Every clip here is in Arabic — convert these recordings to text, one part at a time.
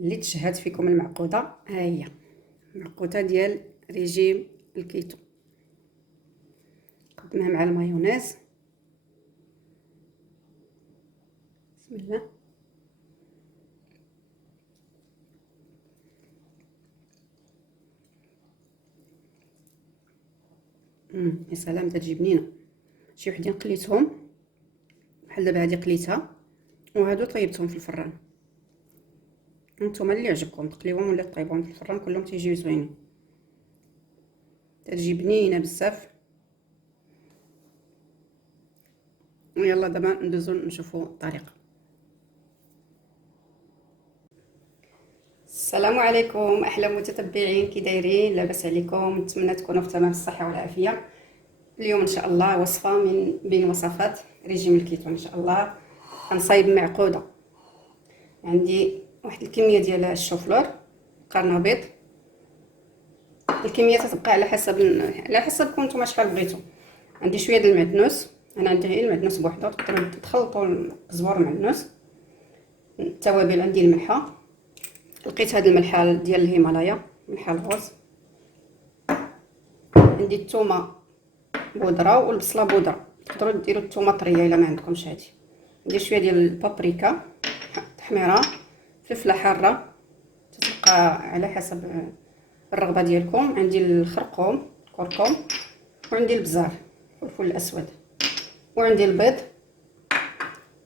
اللي تشهد فيكم المعقوده. ها هي المعقوده ديال ريجيم الكيتو. قدمها مع المايونيز. بسم الله. يا سلام، تجي بنينه. شي وحدين قليتهم بحال دابا هادي قليتها، وهادو طيبتهم في الفران. نتوما اللي عجبكم تقليوهم ولا طيبوهم في الفران، كلهم تيجيو زوينين، تجي بنينه بزاف. يلا دابا ندوزو نشوفوا الطريقه. السلام عليكم احلى متتبعين، كي دايرين؟ لاباس عليكم؟ نتمنى تكونوا في تمام الصحه والعافيه. اليوم ان شاء الله وصفه من بين وصفات ريجيم الكيتو ان شاء الله. غنصايب معقوده. عندي واحد الكميه ديال الشوفلور، قرنبيط. الكميه تتبقى على حسب كنتو شحال بغيتو. عندي شويه ديال المعدنوس، انا عندي غير المعدنوس بوحدو، تقدروا تخلطوا القزبر مع النوس. التوابل عندي الملحه، لقيت هاد الملحه ديال الهيمالايا، ملحه الغوز. عندي الثومه بودره والبصله بودره، تقدروا ديروا الثومه طريه الا ما عندكمش هادي. عندي شويه ديال البابريكا تحميره، فلفله حاره تتبقى على حسب الرغبه ديالكم. عندي الخرقوم كركم، وعندي البزار الفلفل الاسود، وعندي البيض.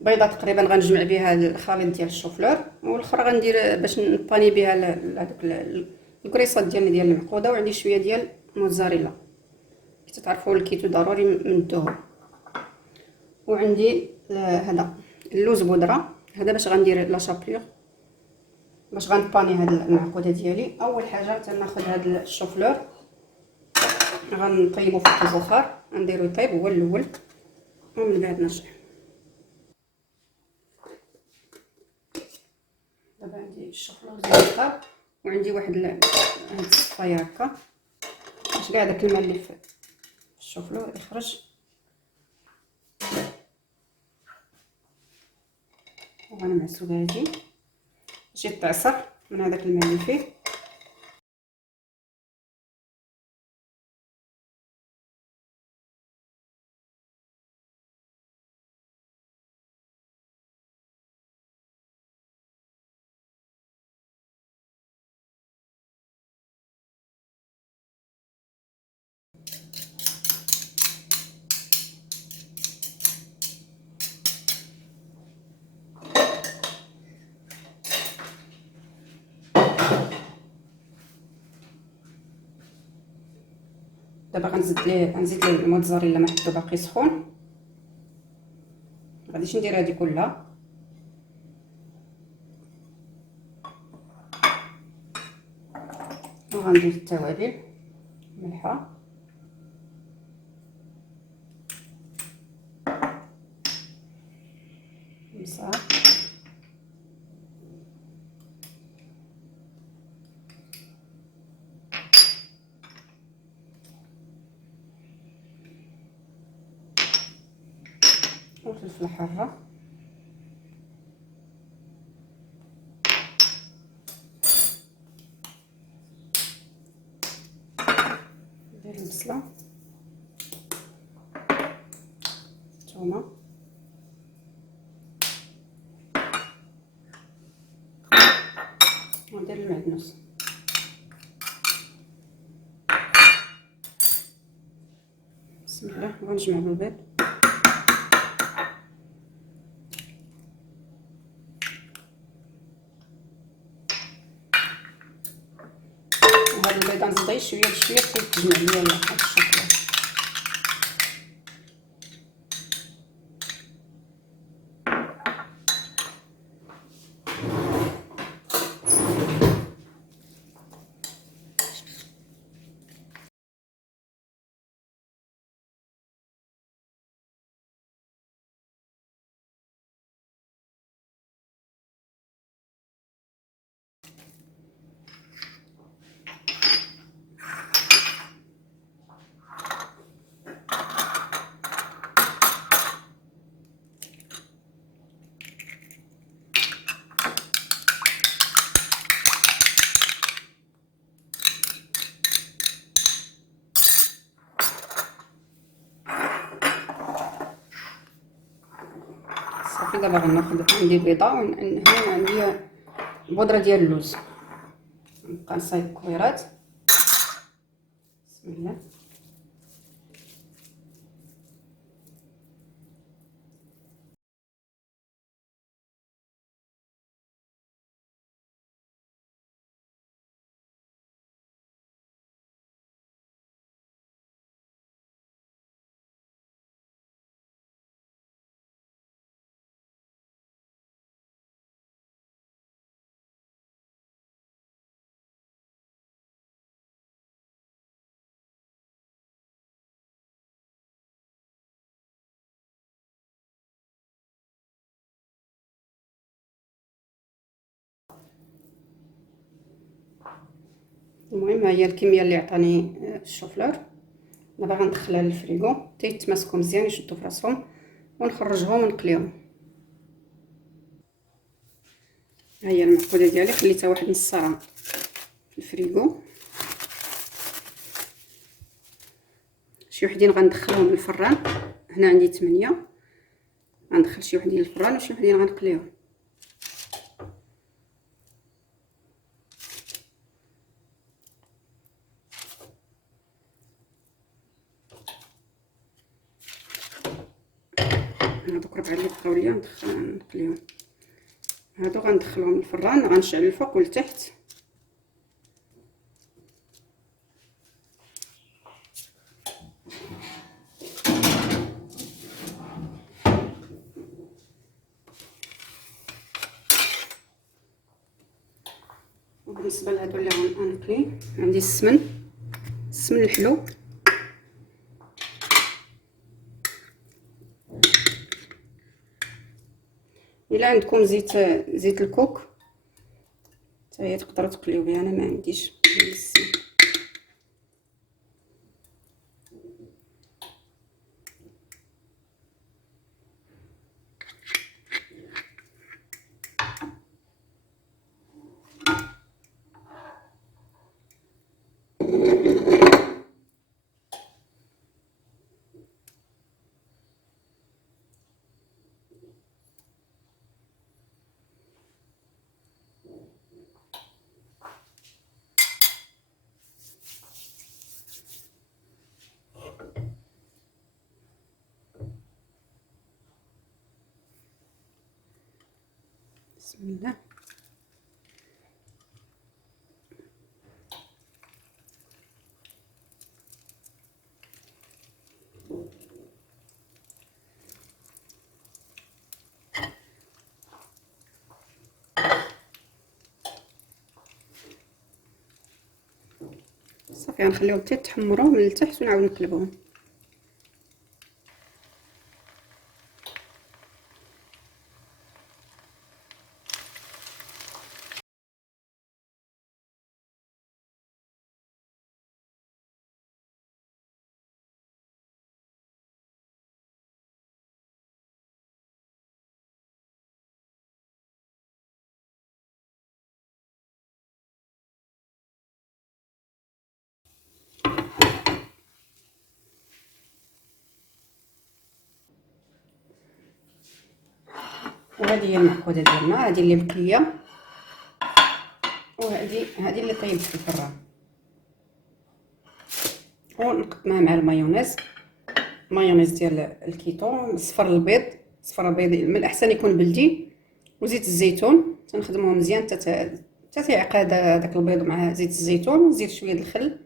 بيضه تقريبا غنجمع بها الخليط ديال الشوفلور، والاخرى غندير باش نباني بها هذوك الكريصات ديال المعقوده. وعندي شويه ديال موزاريلا، تعرفوا الكيتو ضروري مندوه. وعندي هذا اللوز بودره، هذا باش غندير لا شابيور، باش غنباني هاد المعقوده ديالي. اول حاجه تناخذ هاد الشوفلور غنطيبو في البخار، نديرو يطيب هو الاول ومن بعد نرجع. دابا عندي الشوفلور ديال الطاب، وعندي واحد هاد الصفايه هكا باش كاع داك الماء اللي في الشوفلور يخرج. وغنمعسو بهادي باش يتعصر من هذاك الماء اللي فيه. دابا غنزيد ليه الموتزاريلا، ما حطو باقي سخون. غاديش ندير هادي كلها، وغندير التوابل، ملحه، بصل، وفلفل حاره. ندير البصله، الثومه، وندير المعدنوس. بسم الله. ونجمع بالبيض. وهاد البيضه نزيد شويه بشويه حتى تجمع ليا هاد الشوكولاته. دابا غناخد عندي بيضه وهنا عندي بودره ديال اللوز. نبقى نصايب الكويرات. بسم الله. المهم ها هي الكميه اللي عطاني الشوفلور. دابا غندخلها للفريغو حتى يتماسكوا مزيان يشدوا في راسهم ونخرجهم ونقليهم. ها هي المعقوده ديالي خليتها واحد نص ساعه في الفريغو. شي وحدين غندخلهم للفران، هنا عندي 8 غندخل شي وحدين للفران وشي وحدين غنقليهم. هادوك 4 اللي بقاو ليا نقليهم. هادو غندخلهم للفران، غنشعل الفوق والتحت. وبالنسبه لهادو اللي غنقلي عندي السمن الحلو، الا عندكم زيت الكوك حتى هي تقدروا تقليو بها، انا ما عنديش السمن. بسم الله. صافي غنخليهم حتى يتحمروا من التحت ونعاود نقلبهم. وهذه هي المعقوده ديالنا، هذه اللي مقليه وهذه اللي طيبت في الفران. ونقطعها مع المايونيز ديال الكيتو، صفر البيض من الاحسن يكون بلدي، وزيت الزيتون تنخدموه مزيان حتى تيعقد داك البيض مع زيت الزيتون. ونزيد شويه الخل،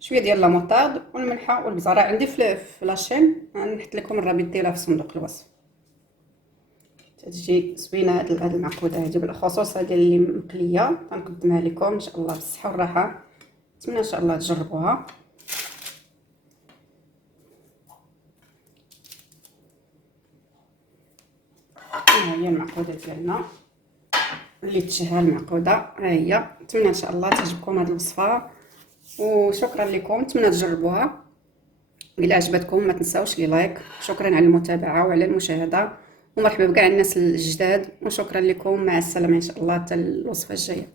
شويه ديال لاموطارد والملحه والبزره. عندي في لاشين نحط لكم الرابط ديالها في صندوق الوصف. تجي زوينه هاد المعقوده هذه بالخصوص هذه اللي مقليه، غنقدمها لكم ان شاء الله بالصحه والراحه. نتمنى ان شاء الله تجربوها. ها هي المعقوده ديالنا اللي تشهى المعقوده، ها هي. نتمنى ان شاء الله تعجبكم هذه الوصفه وشكرا لكم. نتمنى تجربوها. الى عجبتكم ما تنساوش لي لايك. شكرا على المتابعه وعلى المشاهده، ومرحبا بكاع الناس الجداد، وشكرا لكم. مع السلامه ان شاء الله حتى الوصفه الجايه.